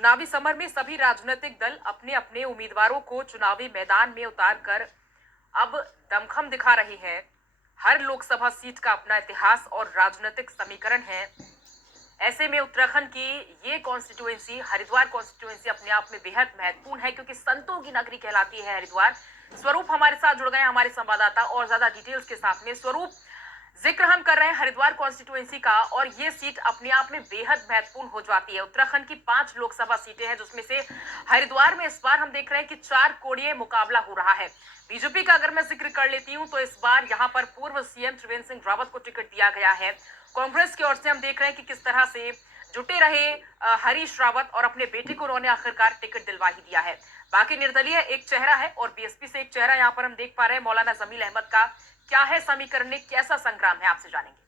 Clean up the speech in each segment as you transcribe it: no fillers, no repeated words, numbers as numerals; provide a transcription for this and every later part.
चुनावी समर में सभी राजनीतिक दल अपने अपने उम्मीदवारों को चुनावी मैदान में उतारकर अब दमखम दिखा रहे हैं। हर लोकसभा सीट का अपना इतिहास और राजनीतिक समीकरण है। ऐसे में उत्तराखंड की ये कॉन्स्टिट्यूएंसी, हरिद्वार कॉन्स्टिट्यूएंसी, अपने आप में बेहद महत्वपूर्ण है क्योंकि संतों की नगरी कहलाती है हरिद्वार। स्वरूप हमारे साथ जुड़ गए हमारे संवाददाता और ज्यादा डिटेल्स के साथ में। स्वरूप, जिक्र हम कर रहे हैं हरिद्वार कॉन्स्टिट्यूएंसी का और ये सीट अपने आप में बेहद महत्वपूर्ण हो जाती है। उत्तराखंड की 5 लोकसभा सीटें हैं जिसमें से हरिद्वार में इस बार हम देख रहे हैं कि 4 कोणीय मुकाबला हो रहा है। बीजेपी का अगर मैं जिक्र कर लेती हूं तो इस बार यहां पर पूर्व सीएम त्रिवेंद्र सिंह रावत को टिकट दिया गया है। कांग्रेस की ओर से हम देख रहे हैं कि किस तरह से जुटे रहे हरीश रावत और अपने बेटे को उन्होंने आखिरकार टिकट दिलवा ही दिया है। बाकी निर्दलीय एक चेहरा है और बीएसपी से एक चेहरा यहां पर हम देख पा रहे हैं मौलाना जमील अहमद का। क्या है समीकरण में, कैसा संग्राम है, आपसे जानेंगे।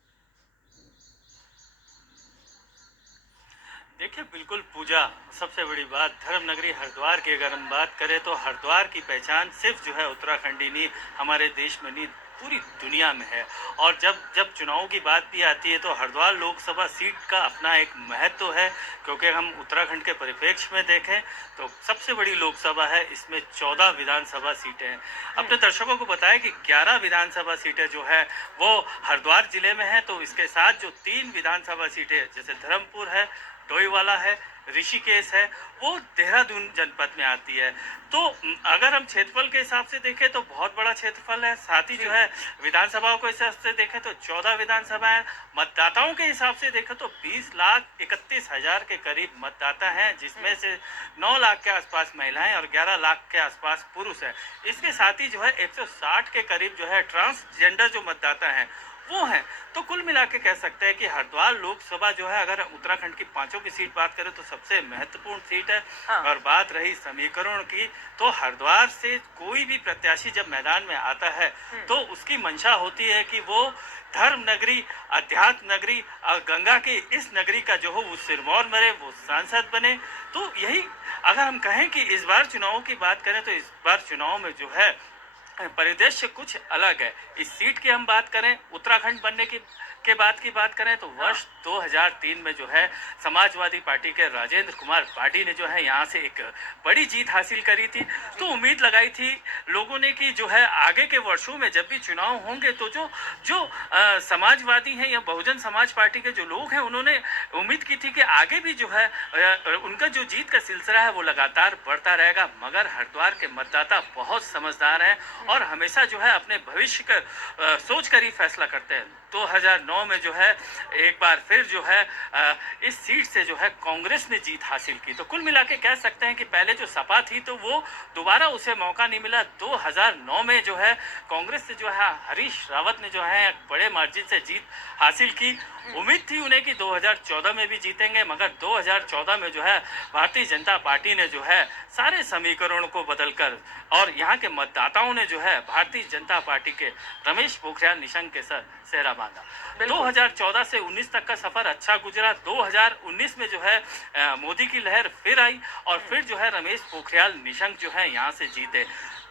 देखिए, बिल्कुल पूजा, सबसे बड़ी बात धर्म नगरी हरिद्वार की अगर हम बात करें तो हरिद्वार की पहचान सिर्फ जो है उत्तराखंड ही नहीं, हमारे देश में नहीं, पूरी दुनिया में है। और जब जब चुनाव की बात भी आती है तो हरिद्वार लोकसभा सीट का अपना एक महत्व है, क्योंकि हम उत्तराखंड के परिप्रेक्ष्य में देखें तो सबसे बड़ी लोकसभा है, इसमें 14 विधानसभा सीटें हैं। अपने दर्शकों को बताएं कि 11 विधानसभा सीटें जो है वो हरिद्वार जिले में है, तो इसके साथ जो 3 विधानसभा सीटें जैसे धर्मपुर है, डोईवाला है, ऋषिकेश है, वो देहरादून जनपद में आती है। तो अगर हम क्षेत्रफल के हिसाब से देखें तो बहुत बड़ा क्षेत्रफल है। साथ ही जो है विधानसभाओं के हिसाब से देखें तो 14 विधानसभाएं। मतदाताओं के हिसाब से देखें तो 20,31,000 के करीब मतदाता हैं, जिसमें से 9 लाख के आसपास महिलाएं और 11 लाख के आसपास पुरुष हैं। इसके साथ ही जो है 160 के करीब जो है ट्रांसजेंडर जो मतदाता हैं वो हैं। तो कुल मिला के कह सकते हैं कि हरिद्वार लोकसभा जो है, अगर उत्तराखंड की 5 की सीट बात करें तो सबसे महत्वपूर्ण सीट है। हाँ। और बात रही समीकरण की, तो हरिद्वार से कोई भी प्रत्याशी जब मैदान में आता है तो उसकी मंशा होती है कि वो धर्म नगरी, अध्यात्म नगरी और गंगा की इस नगरी का जो हो वो सिरमौर मरे, वो सांसद बने। तो यही अगर हम कहें कि इस बार चुनाव की बात करें तो इस बार चुनाव में जो है परिदृश्य कुछ अलग है। इस सीट की हम बात करें, उत्तराखंड बनने के बाद की बात करें तो वर्ष 2003 में जो है समाजवादी पार्टी के राजेंद्र कुमार पार्टी ने जो है यहाँ से एक बड़ी जीत हासिल करी थी। तो उम्मीद लगाई थी लोगों ने कि जो है आगे के वर्षों में जब भी चुनाव होंगे तो जो जो समाजवादी हैं या बहुजन समाज पार्टी के जो लोग हैं, उन्होंने उम्मीद की थी कि आगे भी जो है उनका जो जीत का सिलसिला है वो लगातार बढ़ता रहेगा। मगर हरिद्वार के मतदाता बहुत समझदार हैं और हमेशा जो है अपने भविष्य का सोच कर ही फैसला करते हैं। 2009 में जो है एक बार फिर जो है इस सीट से जो है कांग्रेस ने जीत हासिल की। तो कुल मिला के कह सकते हैं कि पहले जो सपा थी तो वो दोबारा उसे मौका नहीं मिला। 2009 में जो है कांग्रेस से जो है हरीश रावत ने जो है बड़े मार्जिन से जीत हासिल की। उम्मीद थी उन्हें कि 2014 में भी जीतेंगे, मगर 2014 में जो है भारतीय जनता पार्टी ने जो है सारे समीकरणों को बदलकर और यहाँ के मतदाताओं ने जो है भारतीय जनता पार्टी के रमेश पोखरियाल निशंक के साथ सेहरा बांधा। 2014 से 19 तक का सफर अच्छा गुजरा। 2019 में जो है मोदी की लहर फिर आई और फिर जो है रमेश पोखरियाल निशंक जो है यहाँ से जीते।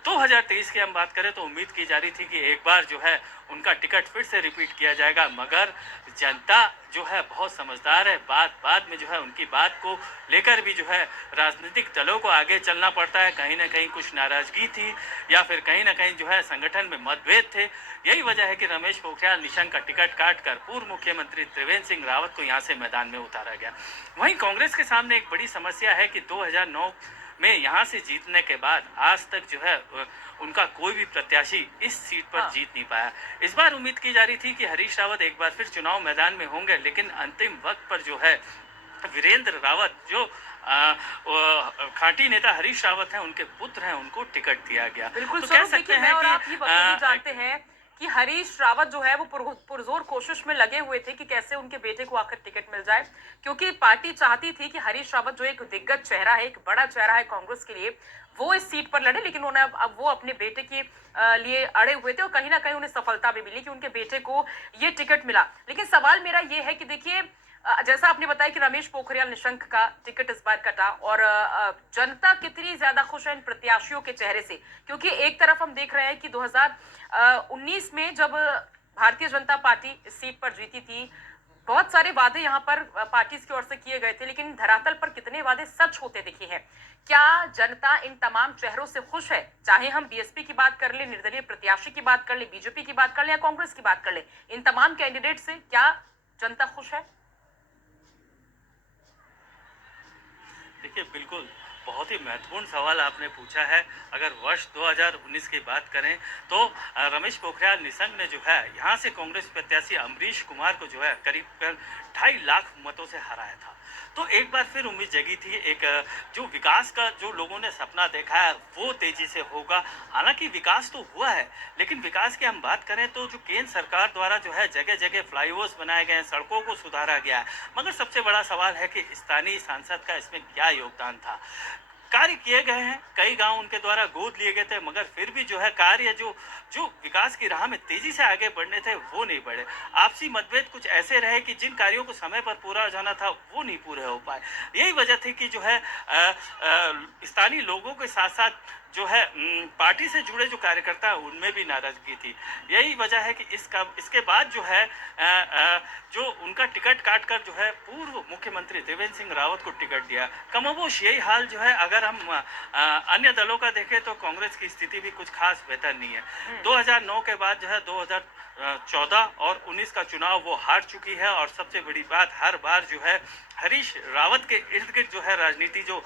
2023 की हम बात करें तो उम्मीद की जा रही थी कि एक बार जो है उनका टिकट फिर से रिपीट किया जाएगा, मगर जनता जो है बहुत समझदार है। बात में जो है उनकी बात को लेकर भी जो है राजनीतिक दलों को आगे चलना पड़ता है। कहीं ना कहीं कुछ नाराजगी थी या फिर कहीं ना कहीं जो है संगठन में मतभेद थे। यही वजह है कि रमेश पोखरियाल निशंक का टिकट काटकर पूर्व मुख्यमंत्री त्रिवेंद्र सिंह रावत को यहाँ से मैदान में उतारा गया। वहीं कांग्रेस के सामने एक बड़ी समस्या है कि 2009 में यहाँ से जीतने के बाद आज तक जो है उनका कोई भी प्रत्याशी इस सीट पर जीत नहीं पाया। इस बार उम्मीद की जा रही थी कि हरीश रावत एक बार फिर चुनाव मैदान में होंगे, लेकिन अंतिम वक्त पर जो है वीरेंद्र रावत जो खाटी नेता हरीश रावत हैं, उनके पुत्र हैं, उनको टिकट दिया गया। बिल्कुल तो स्वरूप, कह सकते देखिए मैं हैं और आप ही बखूबी जानते कि हैं कि हरीश रावत जो है वो पुरजोर कोशिश में लगे हुए थे कि कैसे उनके बेटे को आखिर टिकट मिल जाए, क्योंकि पार्टी चाहती थी कि हरीश रावत जो एक दिग्गज चेहरा है, एक बड़ा चेहरा है कांग्रेस के लिए, वो इस सीट पर लड़े। लेकिन उन्होंने अब वो अपने बेटे के लिए अड़े हुए थे और कहीं ना कहीं उन्हें सफलता भी मिली कि उनके बेटे को ये टिकट मिला। लेकिन सवाल मेरा ये है कि देखिए जैसा आपने बताया कि रमेश पोखरियाल निशंक का टिकट इस बार कटा और जनता कितनी ज्यादा खुश है इन प्रत्याशियों के चेहरे से, क्योंकि एक तरफ हम देख रहे हैं कि 2019 में जब भारतीय जनता पार्टी इस सीट पर जीती थी, बहुत सारे वादे यहाँ पर पार्टी की ओर से किए गए थे, लेकिन धरातल पर कितने वादे सच होते दिखे हैं? क्या जनता इन तमाम चेहरों से खुश है? चाहे हम बीएसपी की बात कर ले, निर्दलीय प्रत्याशी की बात कर ले, बीजेपी की बात कर ले या कांग्रेस की बात कर ले, इन तमाम कैंडिडेट से क्या जनता खुश है? देखिए, बिल्कुल, बहुत ही महत्वपूर्ण सवाल आपने पूछा है। अगर वर्ष 2019 की बात करें तो रमेश पोखरियाल निशंक ने जो है यहाँ से कांग्रेस प्रत्याशी अमरीश कुमार को जो है करीब 2.5 लाख मतों से हराया था। तो एक बार फिर उम्मीद जगी थी, एक जो विकास का जो लोगों ने सपना देखा है वो तेजी से होगा। हालांकि विकास तो हुआ है, लेकिन विकास की हम बात करें तो जो केंद्र सरकार द्वारा जो है जगह जगह फ्लाईओवर्स बनाए गए हैं, सड़कों को सुधारा गया है। मगर सबसे बड़ा सवाल है कि स्थानीय सांसद का इसमें क्या योगदान था। कार्य किए गए हैं, कई गांव उनके द्वारा गोद लिए गए थे, मगर फिर भी जो है कार्य जो जो विकास की राह में तेजी से आगे बढ़ने थे वो नहीं बढ़े। आपसी मतभेद कुछ ऐसे रहे कि जिन कार्यों को समय पर पूरा हो जाना था वो नहीं पूरे हो पाए। यही वजह थी कि जो है स्थानीय लोगों के साथ साथ जो है पार्टी से जुड़े जो कार्यकर्ता हैं उनमें भी नाराजगी थी। यही वजह है कि इसके बाद जो है जो उनका टिकट काट कर जो है पूर्व मुख्यमंत्री त्रिवेंद्र सिंह रावत को टिकट दिया। कमोबेश यही हाल जो है अगर हम अन्य दलों का देखें तो कांग्रेस की स्थिति भी कुछ खास बेहतर नहीं है। 2009 के बाद जो है 2014 और 19 का चुनाव वो हार चुकी है, और सबसे बड़ी बात हर बार जो है हरीश रावत के इर्द गिर्द जो है राजनीति जो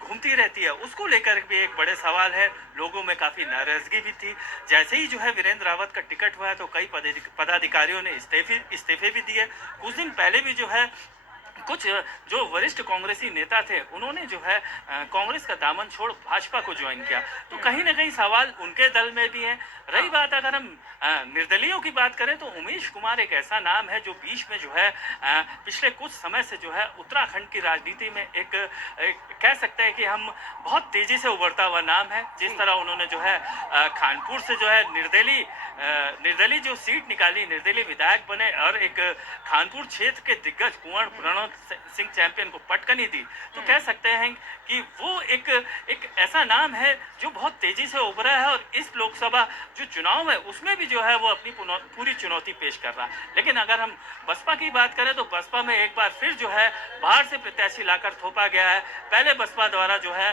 घूमती रहती है उसको लेकर भी एक बड़े सवाल है। लोगों में काफी नाराजगी भी थी। जैसे ही जो है वीरेंद्र रावत का टिकट हुआ तो कई पदाधिकारियों ने इस्तीफे भी दिए। कुछ दिन पहले भी जो है कुछ जो वरिष्ठ कांग्रेसी नेता थे उन्होंने जो है कांग्रेस का दामन छोड़ भाजपा को ज्वाइन किया। तो कहीं ना कहीं सवाल उनके दल में भी है। रही बात अगर हम निर्दलीयों की बात करें तो उमेश कुमार एक ऐसा नाम है जो बीच में जो है पिछले कुछ समय से जो है उत्तराखंड की राजनीति में एक कह सकते हैं कि हम बहुत तेजी से उभरता हुआ नाम है। जिस तरह उन्होंने जो है खानपुर से जो है निर्दलीय जो सीट निकाली, निर्दलीय विधायक बने और एक खानपुर क्षेत्र के दिग्गज कुंवर प्रणव सिंह चैंपियन को पटकनी दी। तो कह सकते हैं कि वो एक ऐसा नाम है जो बहुत तेजी से उभरा है, और इस लोकसभा जो चुनाव है उसमें भी जो है वो अपनी पूरी चुनौती पेश कर रहा है। लेकिन अगर हम बसपा की बात करें तो बसपा में एक बार फिर जो है बाहर से प्रत्याशी लाकर थोपा गया है। पहले बसपा द्वारा जो है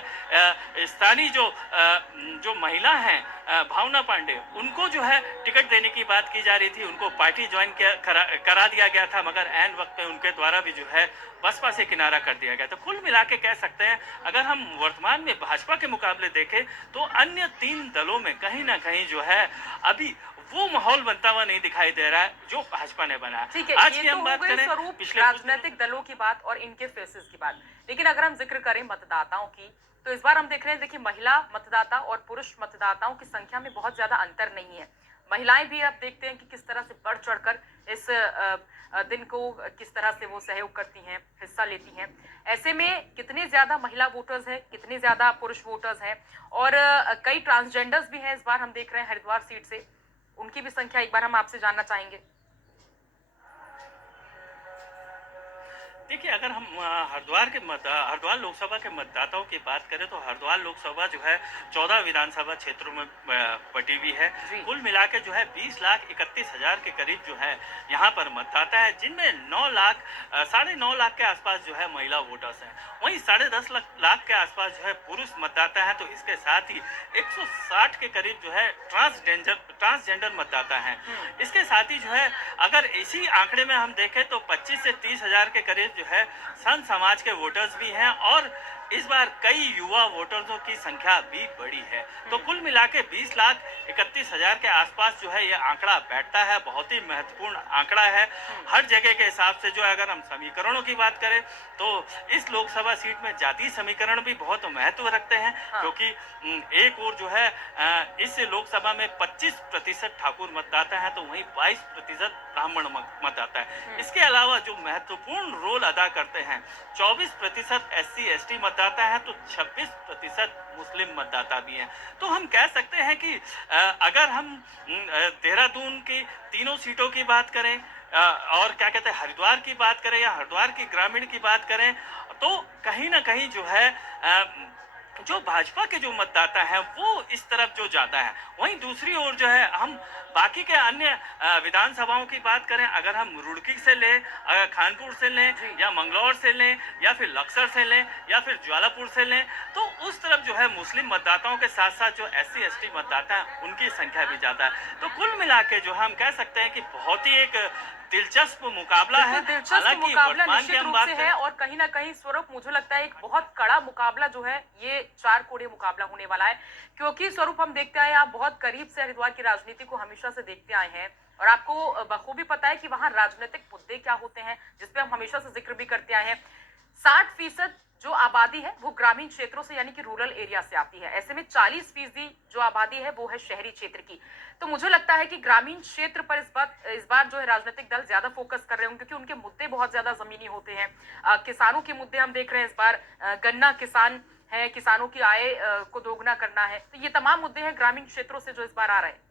स्थानीय जो महिला हैं भावना पांडे, उनको जो है टिकट देने की बात की जा रही थी, उनको पार्टी ज्वाइन करा दिया गया था, मगर ऐन वक्त पे उनके द्वारा भी जो है बसपा से किनारा कर दिया गया। तो कुल मिला के कह सकते हैं अगर हम वर्तमान में भाजपा के मुकाबले देखें तो अन्य 3 दलों में कहीं ना कहीं जो है अभी वो माहौल बनता हुआ नहीं दिखाई दे रहा है जो भाजपा ने बनाया। ठीक है, आज ये की तो हम हो बात गई करें स्वरूप पिछले राजनीतिक दलों की बात और इनके फेसेस की बात। लेकिन अगर हम जिक्र करें मतदाताओं की, तो इस बार हम देख रहे हैं, देखिए महिला मतदाता और पुरुष मतदाताओं की संख्या में बहुत ज्यादा अंतर नहीं है। महिलाएं भी अब देखते हैं कि किस तरह से बढ़ चढ़कर इस दिन को किस तरह से वो सहयोग करती हैं, हिस्सा लेती हैं। ऐसे में कितने ज्यादा महिला वोटर्स हैं, कितने ज्यादा पुरुष वोटर्स हैं, और कई ट्रांसजेंडर्स भी हैं इस बार हम देख रहे हैं हरिद्वार सीट से, उनकी भी संख्या एक बार हम आपसे जानना चाहेंगे। देखिए, अगर हम हरिद्वार लोकसभा के मतदाताओं की बात करें तो हरिद्वार लोकसभा जो है 14 विधानसभा क्षेत्रों में बटी हुई है। कुल मिला के जो है 20,31,000 के करीब जो है यहाँ पर मतदाता है, जिनमें 9 लाख के आसपास जो है महिला वोटर्स हैं। वहीं 10.5 लाख के आसपास जो है पुरुष मतदाता है। तो इसके साथ ही 160 के करीब जो है ट्रांसजेंडर मतदाता हैं। इसके साथ ही जो है अगर इसी आंकड़े में हम देखें तो 25 से 30,000 के करीब जो है संत समाज के वोटर्स भी हैं, और इस बार कई युवा वोटर्सों की संख्या भी बड़ी है। तो कुल मिला के 20,31,000 के आसपास जो है ये आंकड़ा बैठता है। बहुत ही महत्वपूर्ण आंकड़ा है। हर जगह के हिसाब से जो है अगर हम समीकरणों की बात करें तो इस लोकसभा सीट में जातीय समीकरण भी बहुत महत्व रखते हैं, क्योंकि एक और जो है इस लोकसभा में 25% ठाकुर मतदाता है तो वहीं 22% ब्राह्मण मतदाता है। इसके अलावा जो महत्वपूर्ण रोल अदा करते हैं 24% SC/ST मतदाता है तो 26% मुस्लिम मतदाता भी हैं। तो हम कह सकते हैं कि अगर हम देहरादून की तीनों सीटों की बात करें और क्या कहते हैं हरिद्वार की बात करें या हरिद्वार की ग्रामीण की बात करें तो कहीं ना कहीं जो है जो भाजपा के जो मतदाता हैं वो इस तरफ जो जाता है, वहीं दूसरी ओर जो है हम बाकी के अन्य विधानसभाओं की बात करें, अगर हम रुड़की से लें, खानपुर से लें जी। या मंगलौर से लें या फिर लक्सर से लें या फिर ज्वालापुर से लें, तो उस तरफ जो है मुस्लिम मतदाताओं के साथ साथ जो SC ST मतदाता हैं उनकी संख्या भी ज्यादा है। तो कुल मिला के जो हम कह सकते हैं कि बहुत ही एक दिलचस्प मुकाबला है। बिल्कुल दिलचस्प हालांकि मुकाबला वर्तमान की निश्चित हम रूप बात से करें, है और कहीं ना कहीं स्वरूप मुझे लगता है एक बहुत कड़ा मुकाबला जो है ये चार कोड़े मुकाबला होने वाला है, क्योंकि स्वरूप हम देखते आए, आप बहुत करीब से हरिद्वार की राजनीति को हमेशा से देखते आए हैं और आपको बखूबी पता है कि वहां राजनीतिक मुद्दे क्या होते हैं जिसपे हम हमेशा से जिक्र भी करते आए हैं। 60% जो आबादी है वो ग्रामीण क्षेत्रों से यानी कि रूरल एरिया से आती है, ऐसे में 40% जो आबादी है वो है शहरी क्षेत्र की। तो मुझे लगता है कि ग्रामीण क्षेत्र पर इस बार जो है राजनीतिक दल ज्यादा फोकस कर रहे होंगे क्योंकि उनके मुद्दे बहुत ज्यादा जमीनी होते हैं। किसानों के मुद्दे हम देख रहे हैं इस बार, गन्ना किसान है, किसानों की आय को दोगुना करना है, तो ये तमाम मुद्दे हैं ग्रामीण क्षेत्रों से जो इस बार आ रहे हैं।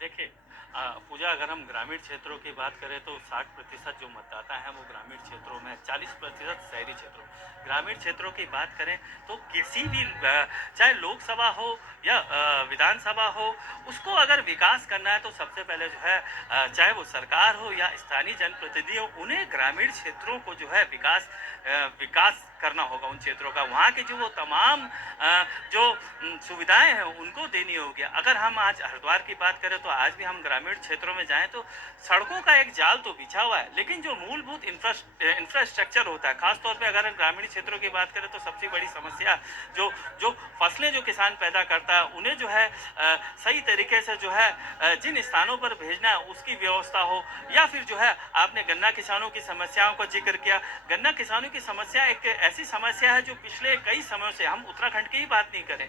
देखिए पूजा, अगर हम ग्रामीण क्षेत्रों की बात करें तो 60% जो मतदाता हैं वो ग्रामीण क्षेत्रों में, 40% शहरी क्षेत्रों। ग्रामीण क्षेत्रों की बात करें तो किसी भी चाहे लोकसभा हो या विधानसभा हो, उसको अगर विकास करना है तो सबसे पहले जो है चाहे वो सरकार हो या स्थानीय जनप्रतिनिधि हो, उन्हें ग्रामीण क्षेत्रों को जो है विकास करना होगा उन क्षेत्रों का। वहाँ की जो वो तमाम जो सुविधाएं हैं उनको देनी होगी। अगर हम आज हरिद्वार की बात करें तो आज भी हम ग्रामीण क्षेत्रों में जाएं तो सड़कों का एक जाल तो बिछा हुआ है, लेकिन जो मूलभूत इंफ्रास्ट्रक्चर होता है, खासतौर पे अगर हम ग्रामीण क्षेत्रों की बात करें तो सबसे बड़ी समस्या जो जो फसलें जो किसान पैदा करता है उन्हें जो है सही तरीके से जो है जिन स्थानों पर भेजना है उसकी व्यवस्था हो, या फिर जो है आपने गन्ना किसानों की समस्याओं का जिक्र किया। गन्ना किसानों की समस्या एक ऐसी समस्या है जो पिछले कई समयों से, हम उत्तराखंड की ही बात नहीं करें,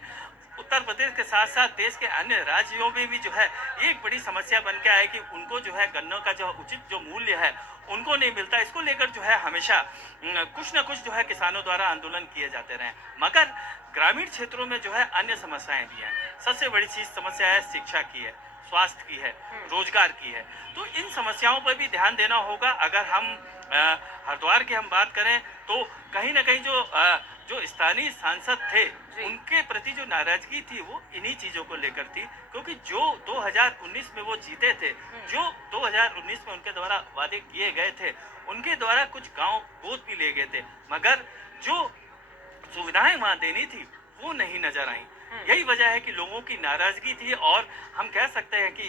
उत्तर प्रदेश के साथ साथ देश के अन्य राज्यों में भी जो है ये एक बड़ी समस्या बन के आए कि उनको जो है गन्नों का जो उचित जो मूल्य है उनको नहीं मिलता। इसको लेकर जो है हमेशा कुछ ना कुछ जो है किसानों द्वारा आंदोलन किए जाते रहे, मगर ग्रामीण क्षेत्रों में जो है अन्य समस्याएं भी हैं। सबसे बड़ी चीज समस्या है शिक्षा की है, स्वास्थ्य की है, रोजगार की है। तो इन समस्याओं पर भी ध्यान देना होगा। अगर हम हरिद्वार की हम बात करें तो कहीं ना कहीं जो स्थानीय सांसद थे उनके प्रति जो नाराजगी थी वो इन्हीं चीजों को लेकर थी, क्योंकि जो 2019 में वो जीते थे, जो 2019 में उनके द्वारा वादे किए गए थे, उनके द्वारा कुछ गांव गोद भी ले गए थे, मगर जो सुविधाएं वहां देनी थी वो नहीं नजर आई। यही वजह है कि लोगों की नाराजगी थी। और हम कह सकते हैं कि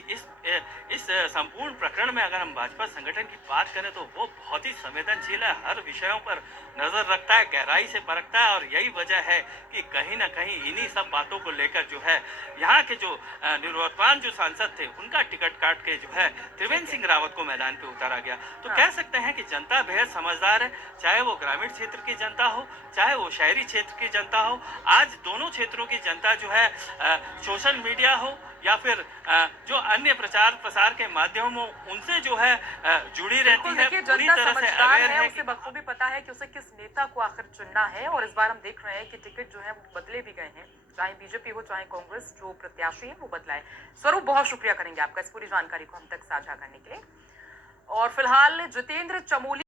इस संपूर्ण प्रकरण में अगर हम भाजपा संगठन की बात करें तो वो बहुत ही संवेदनशील है, हर विषयों पर नजर रखता है, गहराई से परखता है, और यही वजह है कि कहीं ना कहीं इन्हीं सब बातों को लेकर जो है यहाँ के जो निवर्तमान जो सांसद थे उनका टिकट काट के जो है त्रिवेंद्र सिंह रावत को मैदान पे उतारा गया। तो कह सकते हैं कि जनता बेहद समझदार है, चाहे वो ग्रामीण क्षेत्र की जनता हो चाहे वो शहरी क्षेत्र की जनता हो। आज दोनों क्षेत्रों की जनता जो है सोशल मीडिया हो या फिर जो अन्य प्रचार प्रसार के माध्यम हो उनसे जो है जुड़ी रहती है, देखिए पूरी जनता तरह से समझदार अवेयर है, है उसे बखूबी पता है कि उसे किस नेता को आखिर चुनना है, और इस बार हम देख रहे हैं कि टिकट जो है वो बदले भी गए हैं, चाहे बीजेपी हो चाहे कांग्रेस, जो प्रत्याशी है वो बदला है। स्वरूप, बहुत शुक्रिया करेंगे आपका इस पूरी जानकारी को हम तक साझा करने के लिए। और फिलहाल जितेंद्र चमोली